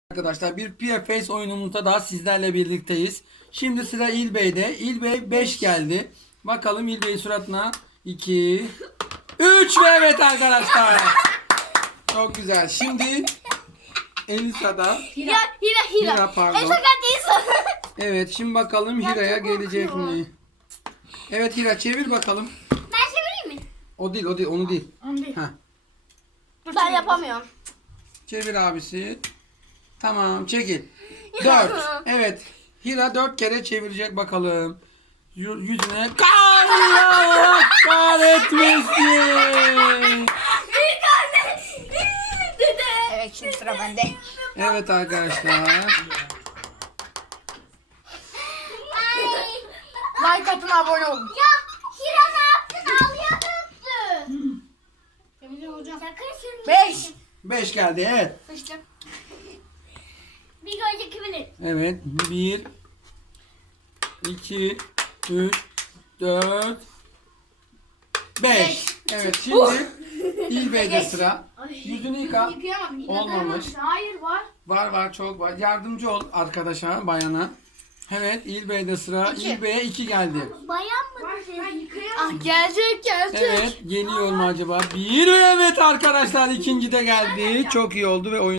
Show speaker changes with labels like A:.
A: Arkadaşlar bir PFS oyunumuzda daha sizlerle birlikteyiz. Şimdi sıra İlbey'de. İlbey 5 geldi. Bakalım İlbey suratına. 2 3 ve evet arkadaşlar. Çok güzel. Şimdi Elisa'da. Hira pardon. Evet şimdi bakalım Hira'ya gelecek mi? Evet Hira çevir bakalım.
B: Ben çevireyim mi?
A: O değil onu değil. Heh.
B: Ben yapamıyorum.
A: Çevir abisi. Tamam çekil. 4. Evet. Hira 4 kere çevirecek bakalım. Yüzüne Allah kahretmesin.
B: Evet şimdi sıra bende.
A: Evet arkadaşlar.
B: Like atın, abone olun. Ya Hira ne yaptın? Ağlayamıyorsun. Eminim hocam. Sakın sürmeyin. 5.
A: 5 geldi evet.
B: Bir gözü kimin?
A: Evet. 1 2 3 4 5. Evet şimdi İlbey'de sıra. Yüzünü yıka.
B: Yıkayamam.
A: Olmamış.
B: Hayır var.
A: Var çok var. Yardımcı ol arkadaşa bayana. Evet İlbey'de sıra. İlbey'e 2 geldi.
B: Bayan mı? Ben yıkayamam. Ah gelecek.
A: Evet geliyor mu acaba? 1 evet arkadaşlar ikinci de geldi. Çok iyi oldu ve oyun